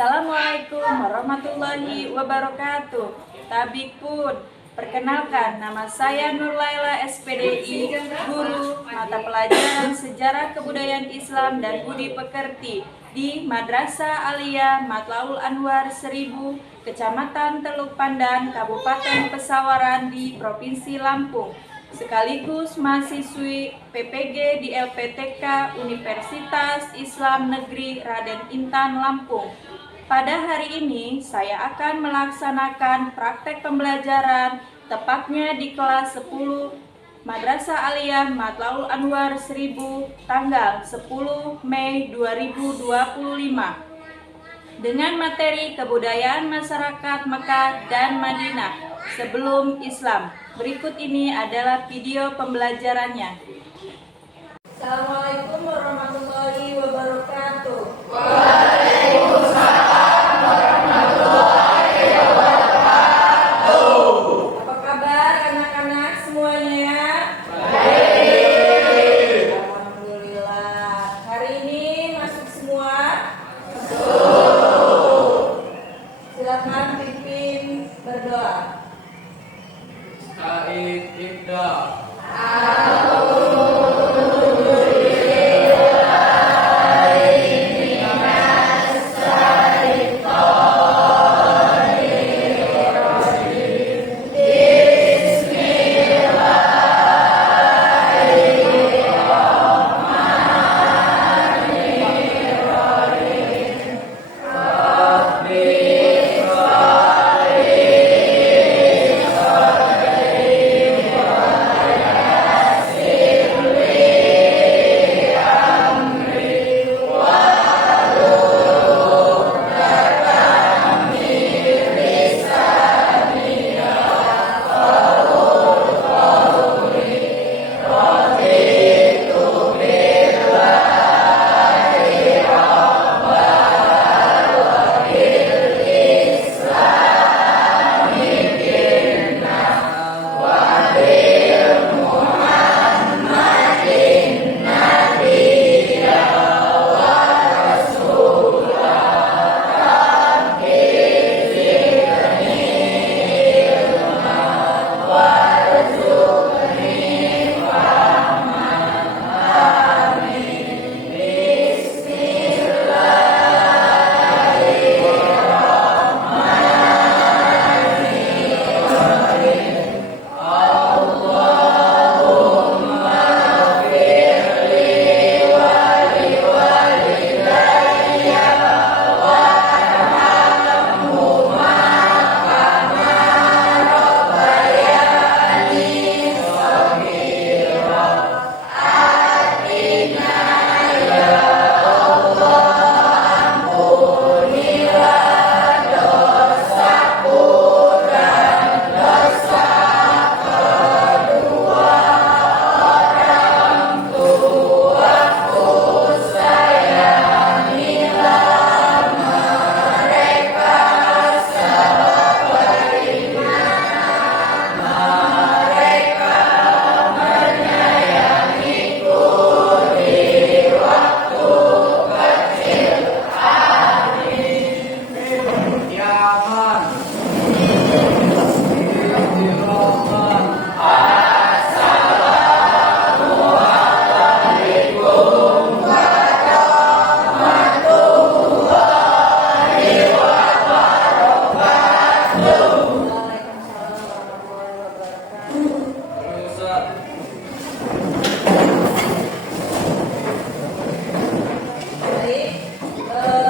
Assalamualaikum warahmatullahi wabarakatuh. Tabik pun, perkenalkan nama saya Nur Laila SPDI, guru mata pelajaran Sejarah Kebudayaan Islam dan Budi Pekerti di Madrasah Aliyah Matlaul Anwar 1000, Kecamatan Teluk Pandan, Kabupaten Pesawaran di Provinsi Lampung. Sekaligus mahasiswi PPG di LPTK Universitas Islam Negeri Raden Intan Lampung. Pada hari ini saya akan melaksanakan praktek pembelajaran tepatnya di kelas 10 Madrasah Aliyah Matlaul Anwar 1000 tanggal 10 Mei 2025 dengan materi kebudayaan masyarakat Mekah dan Madinah sebelum Islam. Berikut ini adalah video pembelajarannya. Assalamualaikum warahmatullahi wabarakatuh. Waalaikumsalam warahmatullahi wabarakatuh. Apa kabar anak-anak semuanya? Baik. Alhamdulillah. Hari ini masuk semua? Silakan pimpin berdoa. Said Ibda.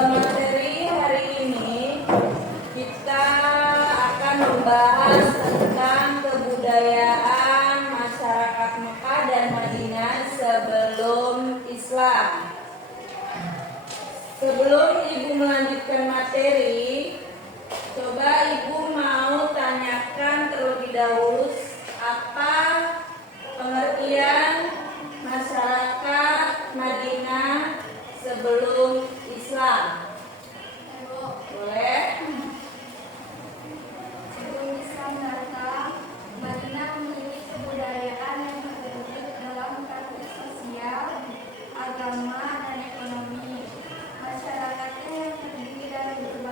Materi hari ini kita akan membahas tentang kebudayaan masyarakat Mekah dan Madinah sebelum Islam. Sebelum Ibu melanjutkan materi, coba Ibu mau tanyakan terlebih dahulu apa pengertian masyarakat Madinah sebelum Islam. Boleh? Sebelum Islam datang, Madinah memiliki kebudayaan yang terbentuk dalam praktik sosial, agama, dan ekonomi. Masyarakatnya yang terdiri dari berbagai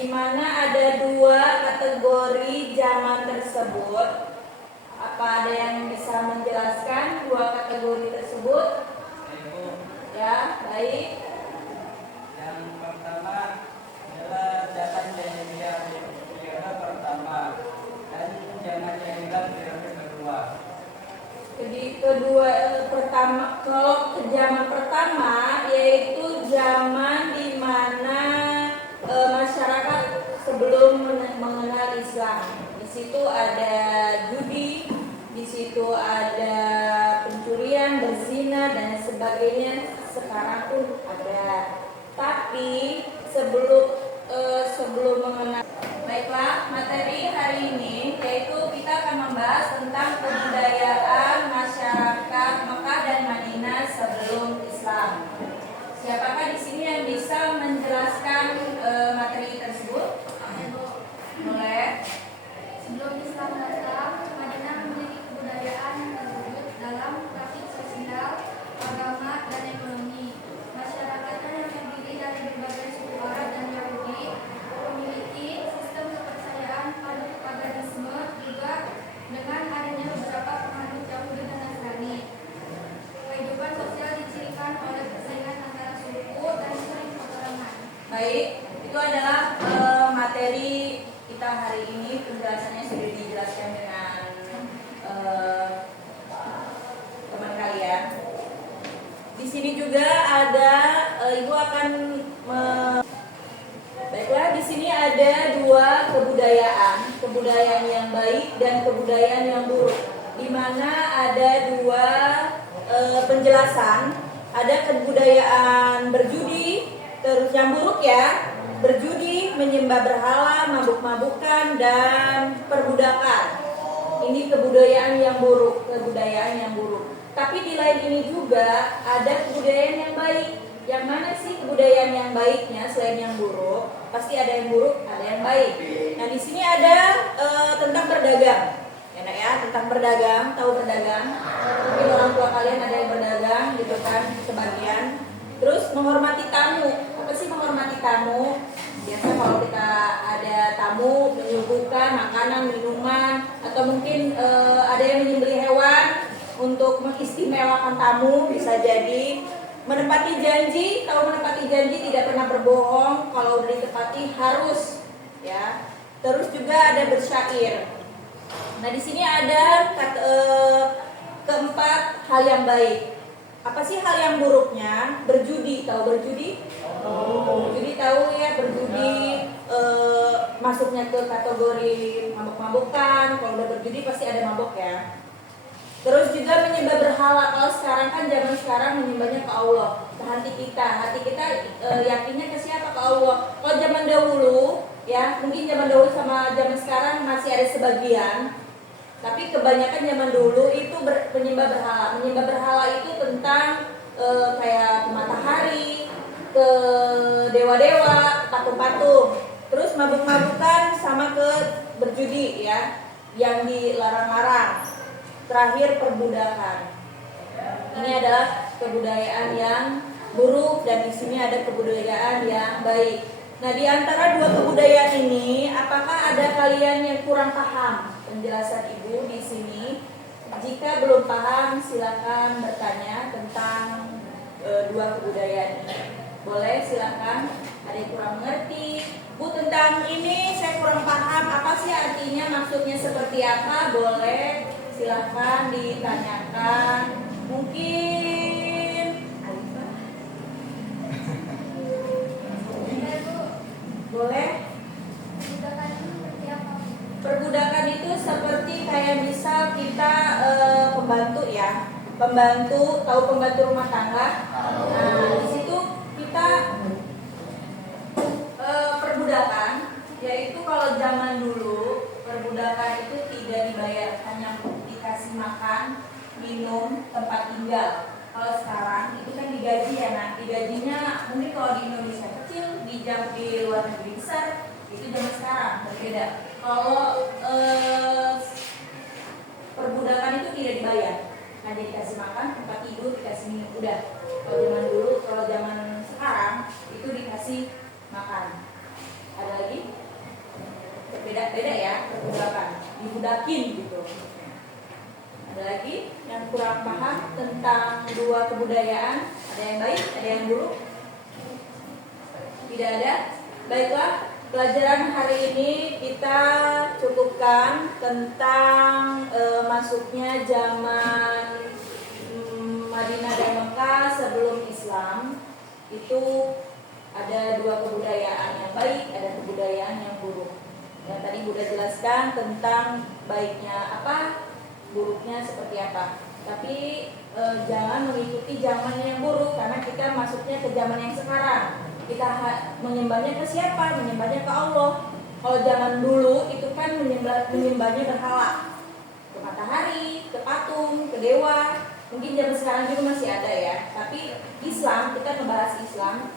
di mana ada dua kategori zaman tersebut. Apa ada yang bisa menjelaskan dua kategori tersebut? Ibu, Ya, baik. yang pertama adalah zaman jahiliyah periode pertama dan zaman jahiliyah periode kedua. Jadi pertama, kalau ke zaman pertama yaitu zaman di mana masyarakat sebelum mengenal Islam. Di situ ada judi, di situ ada pencurian, berzina dan sebagainya. Sekarang pun ada. Tapi sebelum mengenal, baiklah, materi hari ini yaitu kita akan membahas tentang kebudayaan masyarakat Mekah dan Madinah sebelum Islam. Siapakah di sini yang bisa menjelaskan materi tersebut? Boleh. Sebelum Islam datang, Madinah memiliki kebudayaan yang terwujud dalam praktik sosial, agama, dan ekonomi. Masyarakatnya yang terdiri dari berbagai suku Arab dan Yahudi memiliki sistem kepercayaan paganisme juga dengan adanya beberapa penganut Yahudi dan Nasrani. Kehidupan sosial dicirikan oleh persaingan antara suku dan sering peperangan. Baik, itu adalah materi kita hari ini. Penjelasannya sudah dijelaskan dengan teman kalian. Di sini juga ada Ibu akan baiklah, di sini ada dua kebudayaan yang baik dan kebudayaan yang buruk. Di mana ada dua penjelasan, ada kebudayaan berjudi, terus yang buruk ya, berjudi, menyembah berhala, mabuk-mabukan dan perbudakan. Ini kebudayaan yang buruk. Tapi di lain ini juga ada kebudayaan yang baik. Yang mana sih kebudayaan yang baiknya selain yang buruk? Pasti ada yang buruk, ada yang baik. Nah, di sini ada tentang berdagang. Ya, Nak, ya, tentang berdagang, tahu berdagang? Mungkin orang tua kalian ada yang berdagang gitu kan, sebagian. Terus menghormati tamu. Apa sih menghormati tamu? Biasa kalau kita ada tamu menyuguhkan makanan, minuman, atau mungkin ada yang menyembelih hewan untuk mengistimewakan tamu, bisa jadi menepati janji. Tahu menepati janji, tidak pernah berbohong. Kalau udah ditepati harus, ya. Terus juga ada bersyair. Nah, di sini ada keempat hal yang baik. Apa sih hal yang buruknya? Berjudi, tahu berjudi? Berjudi tahu ya, berjudi masuknya ke kategori mabuk-mabukan. Kalau udah berjudi pasti ada mabuk ya. Terus juga menyembah berhala. Kalau sekarang kan zaman sekarang menyembahnya ke Allah, ke hati kita yakinnya ke siapa? Ke Allah. Kalau zaman dahulu ya, mungkin zaman dahulu sama zaman sekarang masih ada sebagian. Tapi kebanyakan zaman dulu itu menyembah berhala. Menyembah berhala itu tentang kayak matahari, ke dewa-dewa, patung-patung. Terus mabuk-mabukan sama ke berjudi ya, yang dilarang-larang. Terakhir perbudakan. Ini adalah kebudayaan yang buruk dan di sini ada kebudayaan yang baik. Nah, di antara dua kebudayaan ini, apakah ada kalian yang kurang paham penjelasan Ibu di sini? Jika belum paham, silakan bertanya tentang dua kebudayaan ini. Boleh, silakan. Ada yang kurang mengerti? Bu, tentang ini saya kurang paham. Apa sih artinya? Maksudnya seperti apa? Boleh, silakan ditanyakan. Mungkin Alifah. Boleh? Perbudakan itu seperti apa? Perbudakan itu seperti kayak misal kita pembantu ya, pembantu, tahu pembantu rumah tangga? Nah, di situ kita perbudakan, yaitu kalau zaman dulu perbudakan itu tidak dibayar, hanya dikasih makan, minum, tempat tinggal. Kalau sekarang itu kan digaji ya, nah digajinya mungkin kalau di Indonesia kecil, di luar negeri besar, itu zaman sekarang berbeda. Kalau perbudakan itu tidak dibayar, hanya dikasih makan, tempat tidur, dikasih minum, udah. Kalau zaman dulu, kalau zaman sekarang itu dikasih makan. Ada lagi? beda ya, perbudakan, dibudakin gitu. Ada lagi yang kurang paham tentang dua kebudayaan? Ada yang baik, ada yang buruk? Tidak ada? Baiklah, pelajaran hari ini kita cukupkan tentang masuknya zaman Madinah dan Mekah sebelum Islam. Itu ada dua kebudayaan yang baik, ada kebudayaan yang buruk. Yang tadi Bunda jelaskan tentang baiknya apa, buruknya seperti apa. Tapi jangan mengikuti zaman yang buruk, karena kita masuknya ke zaman yang sekarang. Kita menyembahnya ke siapa? Menyembahnya ke Allah. Kalau zaman dulu itu kan menyembahnya berhala, ke matahari, ke patung, ke dewa. Mungkin zaman sekarang juga masih ada ya. Tapi Islam, kita membahas Islam,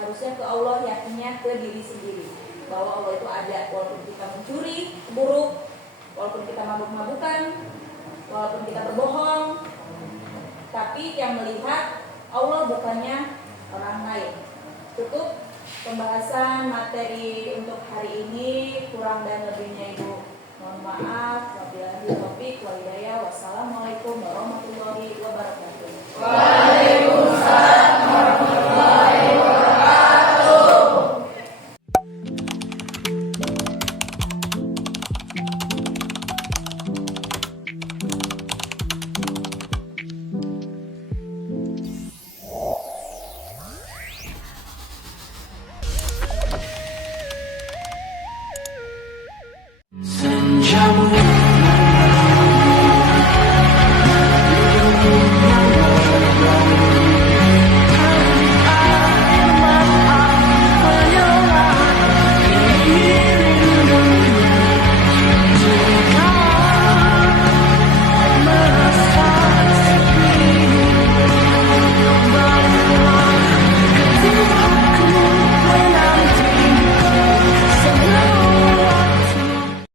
harusnya ke Allah, yakinnya ke diri sendiri bahwa Allah itu ada. Walaupun kita mencuri, buruk, walaupun kita mabuk-mabukan, walaupun kita berbohong, tapi yang melihat Allah, bukannya orang lain. Cukup pembahasan materi untuk hari ini. Kurang dan lebihnya Ibu mohon maaf. Wabillahi taufiq wal hidayah. Wassalamualaikum warahmatullahi wabarakatuh. Waalaikumsalam warahmatullahi wabarakatuh. Senjamu